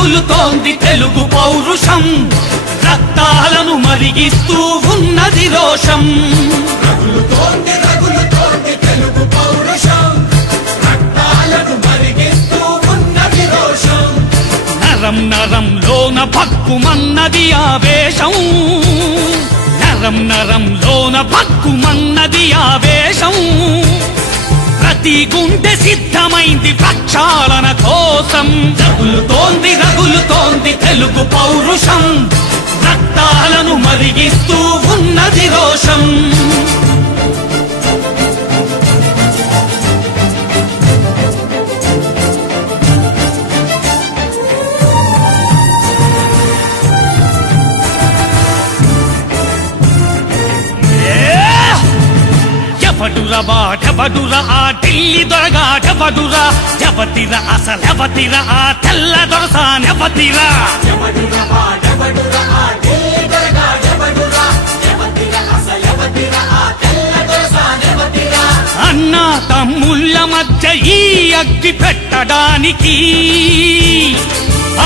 రగులుతోంది తెలుగు పౌరుషం, రక్తాలను మరిగిస్తూ ఉన్నది రోషం. రగులుతోంది రగులుతోంది తెలుగు పౌరుషం, రక్తాలను మరిగిస్తూ ఉన్నది రోషం. నరం నరంలోన భక్కుమన్నది ఆవేశం, నరం నరంలోన భక్కుమన్నది ఆవేశం. ప్రతి గుండె సిద్ధమైంది ప్రక్షాళన కోసం. రగులుతోంది రగులుతోంది తెలుగు పౌరుషం, రక్తాలను మరిగిస్తూ ఉన్నది రోషం. ఎవడురా వాడెవడురా ఆ ఢిల్లీ దొరగాడెవడురా, ఎవతిరా అసలెవతిరా ఆ తెల్ల దొరసానెవతిరా. ఎవడురా వాడెవడురా ఆ ఢిల్లీ దొరగాడెవడురా, ఎవతిరా అసలెవతిరా ఆ తెల్ల దొరసానెవతిరా. అన్నా తమ్ముళ్ళ మధ్య ఈ అగ్గి పెట్టడానికి,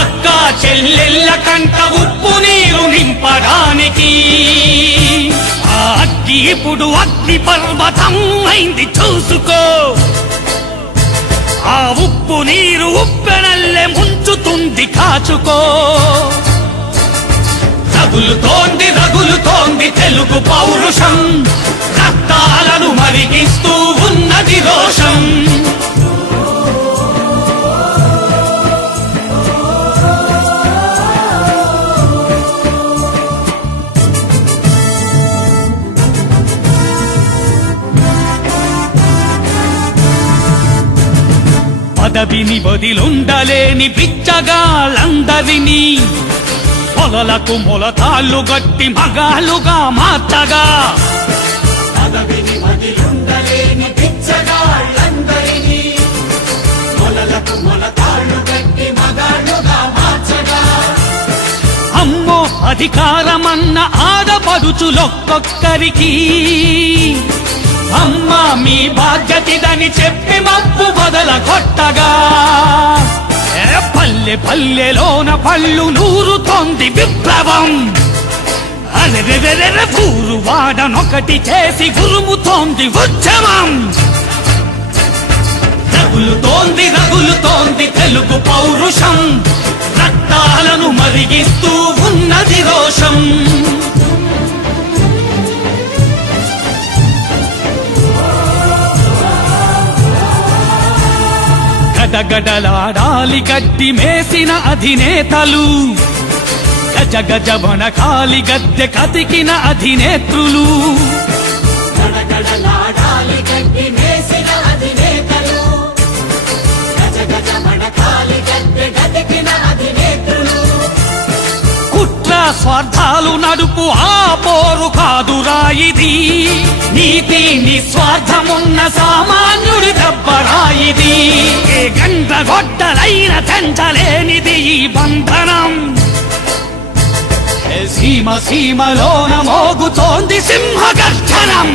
అక్క చెల్లెళ్ళ కంట ఉప్పు నీరు నింపడానికి. ఆ అగ్గి ఇప్పుడు అగ్ని పర్వతం అయింది చూసుకో, ఆ ఉప్పు నీరు ఉప్పెనల్లే ముంచుతుంది కాచుకో. రగులుతోంది రగులుతోంది తెలుగు పౌరుషం, రక్తాలను మరిగిస్తూ ఉన్నది రోషం. పదవిని వదిలుండలేని బిచ్చగాళ్ళందరినీ పొలలకు మొలతాళ్ళు గట్టి మగాళ్ళుగా మార్చగా. పదవిని వదిలుండలేని బిచ్చగాళ్ళందరినీ మొలలకు మొలతాళ్ళు గట్టి మగాళ్ళుగా మార్చగా. అమ్మో అధికారమన్న ఆడపడుచులొక్కొక్కరికి, అమ్మా మీ బాధ్యతదని చెప్పి మప్పు బదల కొట్టగా. పల్లె పల్లెలోన పళ్ళు నూరుతోంది విప్లవం, అరెరెరెరె ఊరు వాడనొకటి చేసి గురుముతోంది ఉద్యమం. రగులుతోంది రగులుతోంది తెలుగు పౌరుషం, రక్తాలను మరిగిస్తూ ఉన్నది రోషం. గడగడలాడాలి గడ్డి మేసిన అధినేతలు, గజ గజ వనకాలి గద్దె కతికిన అధినేత్రులు. గడగడలాడాలి గడ్డి మేసిన అధినేతలు, గజ గజ వనకాలి గద్దె కతికిన అధినేత్రులు. కుట్ర స్వార్థాలు నడుపు ఆ పోరు కాదురా ఇది, నీతి నిస్వార్థమున్న సామాన్యుడి దెబ్బరాయిది. ఏ గండ్రగొడ్డలైన తెంచలేనిది ఈ బంధనం, సీమ సీమలోన మోగుతోంది సింహగర్జనం.